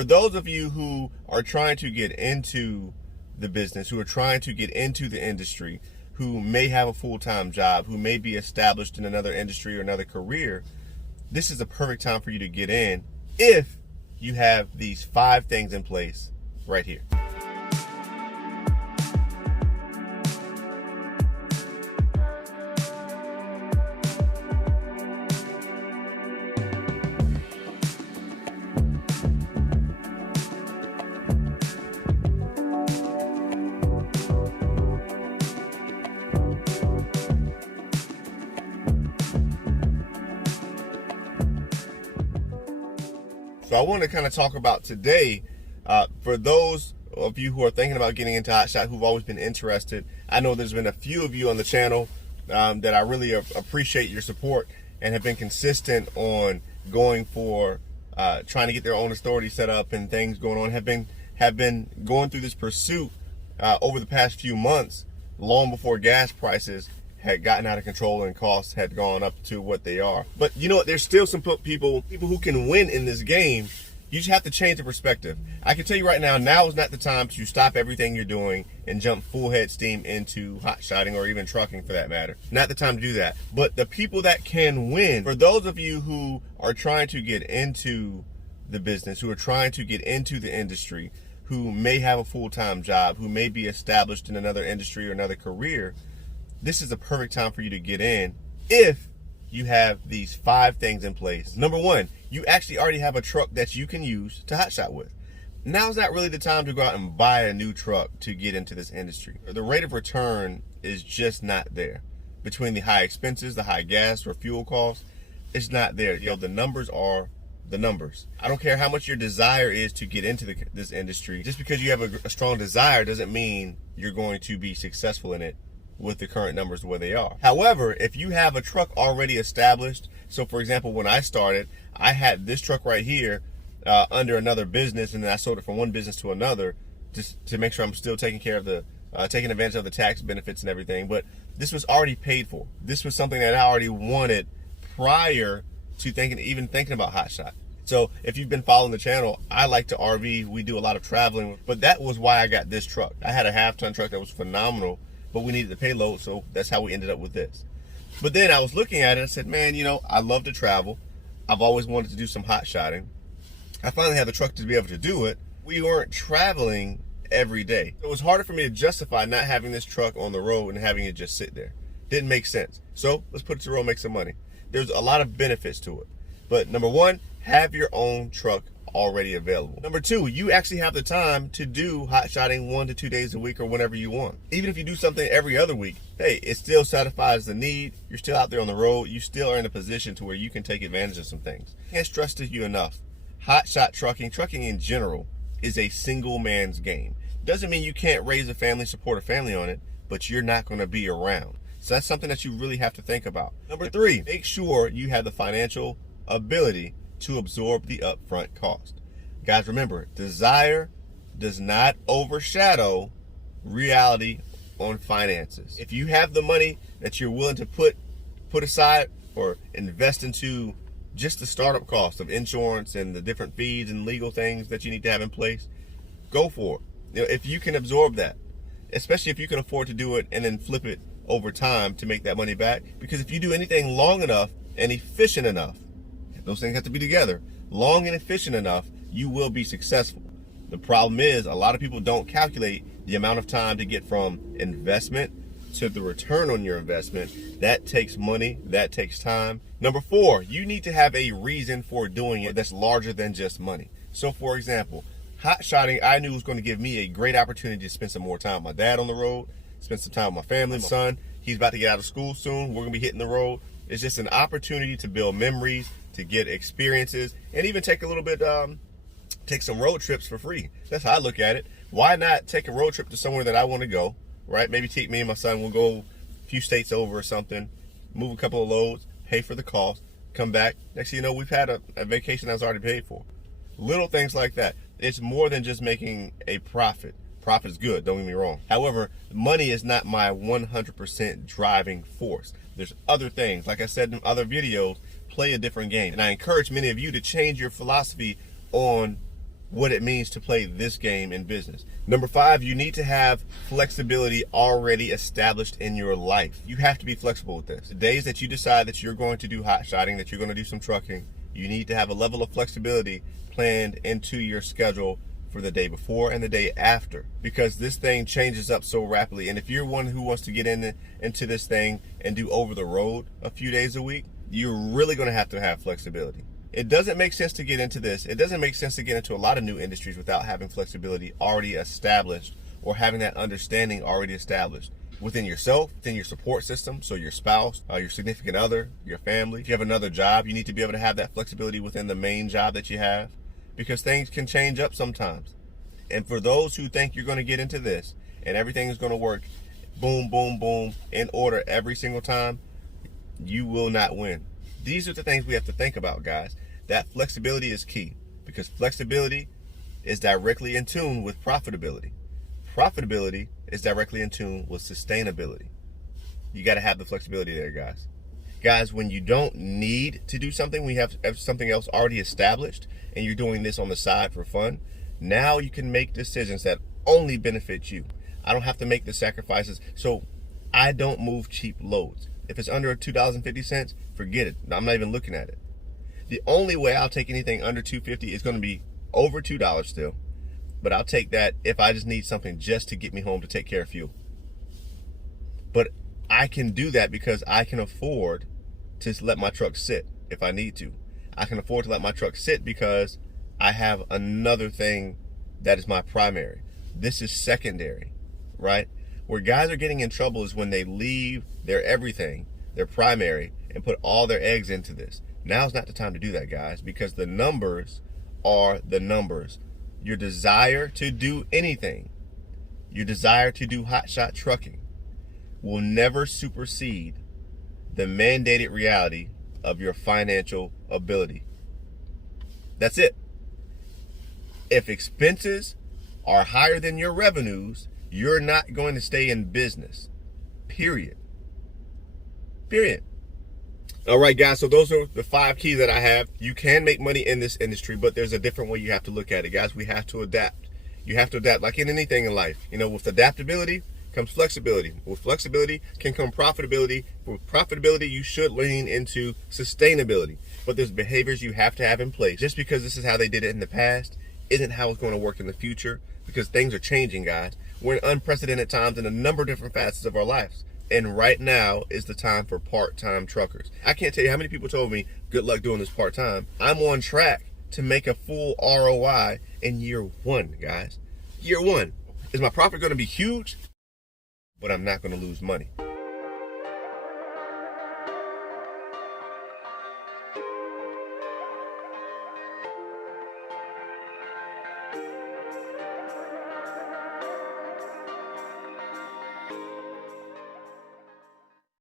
For those of you who are trying to get into the business, who are trying to get into the industry, who may have a full-time job, who may be established in another industry or another career, this is a perfect time for you to get in if you have these 5 things in place right here. So I want to kind of talk about today, for those of you who are thinking about getting into HotShot, who've always been interested. I know there's been a few of you on the channel that I really appreciate your support and have been consistent on going for trying to get their own authority set up and things going on, have been going through this pursuit over the past few months, long before gas prices had gotten out of control and costs had gone up to what they are. But you know what? There's still some people who can win in this game. You just have to change the perspective. I can tell you right now is not the time to stop everything you're doing and jump full head steam into hot shotting or even trucking for that matter. Not the time to do that. But the people that can win, for those of you who are trying to get into the business, who are trying to get into the industry, who may have a full-time job, who may be established in another industry or another career, this is a perfect time for you to get in if you have these 5 things in place. Number 1, you actually already have a truck that you can use to hotshot with. Now's not really the time to go out and buy a new truck to get into this industry. The rate of return is just not there. Between the high expenses, the high gas or fuel costs, it's not there. The numbers are the numbers. I don't care how much your desire is to get into this industry. Just because you have a strong desire doesn't mean you're going to be successful in it with the current numbers the way they are. However, if you have a truck already established, so for example, when I started, I had this truck right here under another business, and then I sold it from one business to another just to make sure I'm still taking care of taking advantage of the tax benefits and everything. But this was already paid for. This was something that I already wanted prior to even thinking about HotShot. So if you've been following the channel, I like to RV. We do a lot of traveling, but that was why I got this truck. I had a half-ton truck that was phenomenal, but we needed the payload, so that's how we ended up with this. But then I was looking at it and I said, man, I love to travel. I've always wanted to do some hot shotting. I finally have the truck to be able to do it. We weren't traveling every day. It was harder for me to justify not having this truck on the road and having it just sit there. Didn't make sense. So let's put it to the road, make some money. There's a lot of benefits to it. But number 1, have your own truck already available. Number 2, you actually have the time to do hot shotting 1 to 2 days a week or whenever you want. Even if you do something every other week, hey, it still satisfies the need. You're still out there on the road. You still are in a position to where you can take advantage of some things. Can't stress to you enough. Hot shot trucking in general, is a single man's game. Doesn't mean you can't raise a family, support a family on it, but you're not going to be around. So that's something that you really have to think about. Number 3, make sure you have the financial ability to absorb the upfront cost. Guys, remember, desire does not overshadow reality on finances. If you have the money that you're willing to put aside or invest into just the startup cost of insurance and the different fees and legal things that you need to have in place, go for it. If you can absorb that, especially if you can afford to do it and then flip it over time to make that money back. Because if you do anything long enough and efficient enough, those things have to be together. Long and efficient enough, you will be successful. The problem is a lot of people don't calculate the amount of time to get from investment to the return on your investment. That takes money, that takes time. Number 4, you need to have a reason for doing it that's larger than just money. So for example, hot shotting, I knew was going to give me a great opportunity to spend some more time with my dad on the road, spend some time with my family. My son, he's about to get out of school soon. We're going to be hitting the road. It's just an opportunity to build memories, to get experiences, and even take a little bit, take some road trips for free. That's how I look at it. Why not take a road trip to somewhere that I want to go, right? Maybe take me and my son, we'll go a few states over or something, move a couple of loads, pay for the cost, come back. Next thing you know, we've had a vacation that's already paid for. Little things like that. It's more than just making a profit. Profit is good, don't get me wrong. However, money is not my 100% driving force. There's other things, like I said in other videos, play a different game. And I encourage many of you to change your philosophy on what it means to play this game in business. Number 5, you need to have flexibility already established in your life. You have to be flexible with this. The days that you decide that you're going to do hot shotting, that you're going to do some trucking, you need to have a level of flexibility planned into your schedule for the day before and the day after, because this thing changes up so rapidly. And if you're one who wants to get into this thing and do over the road a few days a week, you're really going to have flexibility. It doesn't make sense to get into this. It doesn't make sense to get into a lot of new industries without having flexibility already established, or having that understanding already established within yourself, within your support system. So your spouse, your significant other, your family. If you have another job, you need to be able to have that flexibility within the main job that you have, because things can change up sometimes. And for those who think you're going to get into this and everything is going to work boom, boom, boom in order every single time, you will not win. These are the things we have to think about, guys. That flexibility is key, because flexibility is directly in tune with profitability. Profitability is directly in tune with sustainability. You got to have the flexibility there, guys. Guys, when you don't need to do something, we have something else already established, and you're doing this on the side for fun, now you can make decisions that only benefit you. I don't have to make the sacrifices. So I don't move cheap loads. If it's under $2.50, forget it. I'm not even looking at it. The only way I'll take anything under $2.50 is going to be over $2 still, but I'll take that if I just need something just to get me home to take care of fuel. But I can do that because I can afford to let my truck sit if I need to. I can afford to let my truck sit because I have another thing that is my primary. This is secondary, right? Where guys are getting in trouble is when they leave their everything, their primary, and put all their eggs into this. Now's not the time to do that, guys, because the numbers are the numbers. Your desire to do anything, your desire to do hotshot trucking, will never supersede the mandated reality of your financial ability. That's it. If expenses are higher than your revenues, you're not going to stay in business. Period. All right, guys, so those are the 5 keys that I have. You can make money in this industry, but there's a different way you have to look at it, guys. We have to adapt. You have to adapt, like in anything in life. You know, with adaptability comes flexibility. With flexibility can come profitability. With profitability, you should lean into sustainability. But there's behaviors you have to have in place. Just because this is how they did it in the past isn't how it's going to work in the future, because things are changing, guys. We're in unprecedented times in a number of different facets of our lives. And right now is the time for part-time truckers. I can't tell you how many people told me, good luck doing this part-time. I'm on track to make a full ROI in year 1, guys. Year 1. Is my profit going to be huge? But I'm not going to lose money.